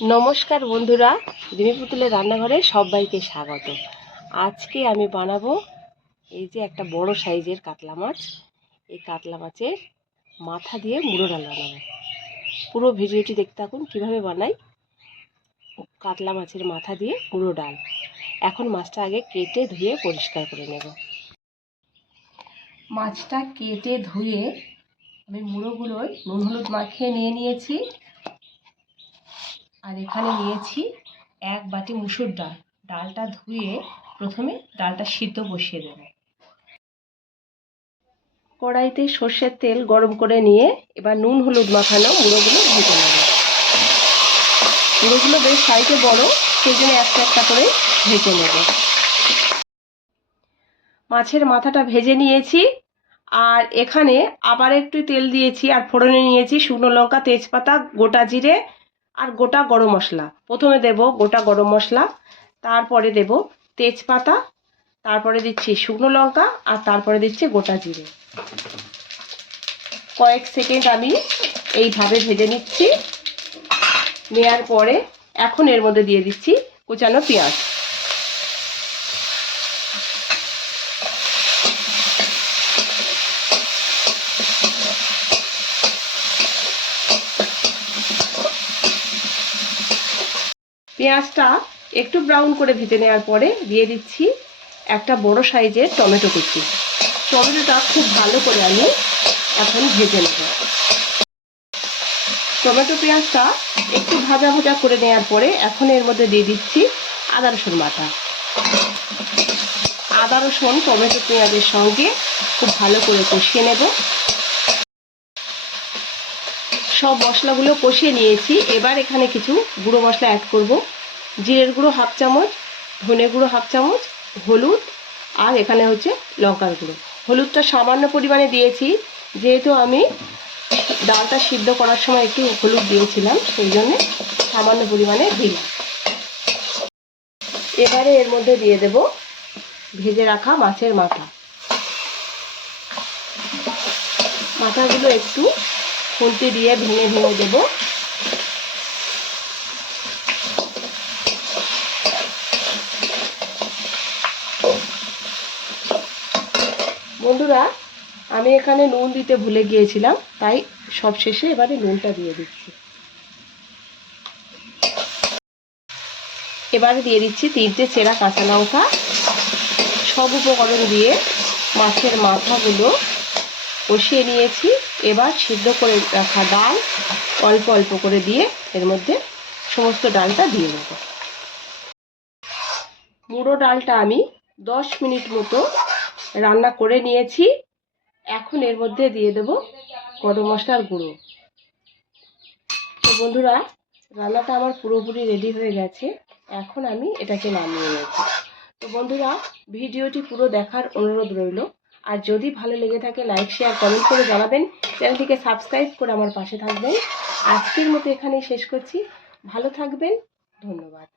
নমস্কার বন্ধুরা দিমি পুতুলের রান্নাঘরে সবাইকে স্বাগত। আজকে আমি বানাবো এই যে একটা বড় সাইজের কাতলা মাছ। এই কাতলা মাছের মাথা দিয়ে মুড়ো ডাল বানাবো। পুরো ভিডিওটি দেখতে থাকুন, কীভাবে বানাই কাতলা মাছের মাথা দিয়ে মুড়ো ডাল। এখন মাছটা আগে কেটে ধুয়ে পরিষ্কার করে নেব। মাছটা কেটে ধুয়ে আমি মুড়োগুলোয় নুন হলুদ মাখিয়ে নিয়ে নিয়েছি। আর এখানে নিয়েছি এক বাটি মুসুর ডাল। ডালটা ধুয়ে প্রথমে ডালটা সিদ্ধ বসিয়ে দেব। কড়াইতে সর্ষের তেল গরম করে নিয়ে এবার নুন, হলুদ মাখানো মুড়োগুলো ভেজে নেব। মুড়োগুলো বেশ সাইজে বড় সেই জন্য একটা একটা করে ভেজে নেব। মাছের মাথাটা ভেজে নিয়েছি আর এখানে আবার একটু তেল দিয়েছি আর ফোড়নে নিয়েছি শুকনো লঙ্কা, তেজপাতা, গোটা জিরে আর গোটা গরম মশলা। প্রথমে দেব গোটা গরম মশলা, তারপরে দেব তেজপাতা, তারপরে দিচ্ছি শুকনো লঙ্কা, আর তারপরে দিচ্ছি গোটা জিরে। কয়েক সেকেন্ড আমি এইভাবে ভেজে নিচ্ছি। নেয়ার পরে এখন এর মধ্যে দিয়ে দিচ্ছি কুচানো পেঁয়াজ। পেঁয়াজটা একটু ব্রাউন করে ভেজে নেওয়ার পরে দিয়ে দিচ্ছি একটা বড় সাইজের টমেটো কুচি। টমেটোটা খুব ভালো করে আমি এখন ভেজে নেব। টমেটো পেঁয়াজটা একটু ভাজা ভাজা করে নেওয়ার পরে এখন এর মধ্যে দিয়ে দিচ্ছি আদা রসুন বাটা। আদা রসুন, টমেটো পেঁয়াজের সঙ্গে খুব ভালো করে কষিয়ে নেব। সব মশলাগুলো কষিয়ে নিয়েছি। এবার এখানে কিছু গুঁড়ো মশলা অ্যাড করব। জিরের গুঁড়ো হাফ চামচ, ধনে গুঁড়ো হাফ চামচ, হলুদ, আর এখানে হচ্ছে লঙ্কার গুঁড়ো। হলুদটা সামান্য পরিমাণে দিয়েছি। যেহেতু আমি ডালটা সিদ্ধ করার সময় একটু হলুদ দিয়েছিলাম, সেই জন্যে সামান্য পরিমাণে দিলাম। এবারে এর মধ্যে দিয়ে দেব ভেজে রাখা মাছের মাথা। মাথাগুলো একটু খুন্তি দিয়ে ভেঙে ভেঙে দেব। বন্ধুরা, আমি এখানে নুন দিতে ভুলে গিয়েছিলাম, তাই সব শেষে এবারে নুনটা দিয়ে দিচ্ছি। এবারে দিয়ে দিচ্ছি তিনটে চেরা কাঁচা লঙ্কা। সব উপকরণ দিয়ে মাছের মাথাগুলো কষিয়ে নিয়েছি। এবার সিদ্ধ করে রাখা ডাল অল্প অল্প করে দিয়ে এর মধ্যে সমস্ত ডালটা দিয়ে দেবো। মুড়ো ডালটা আমি দশ মিনিট মতো রান্না করে নিয়েছি। এখন এর মধ্যে দিয়ে দেব গরম মশলার গুঁড়ো। তো বন্ধুরা, রান্নাটা আমার পুরোপুরি রেডি হয়ে গেছে। এখন আমি এটাকে নামিয়ে নেব। তো বন্ধুরা, ভিডিওটি পুরো দেখার অনুরোধ রইল। আর যদি ভালো লেগে থাকে লাইক শেয়ার কমেন্ট করে জানাবেন। চ্যানেলটিকে সাবস্ক্রাইব করে আমার পাশে থাকবেন। আজকের মতো এখানেই শেষ করছি। ভালো থাকবেন। ধন্যবাদ।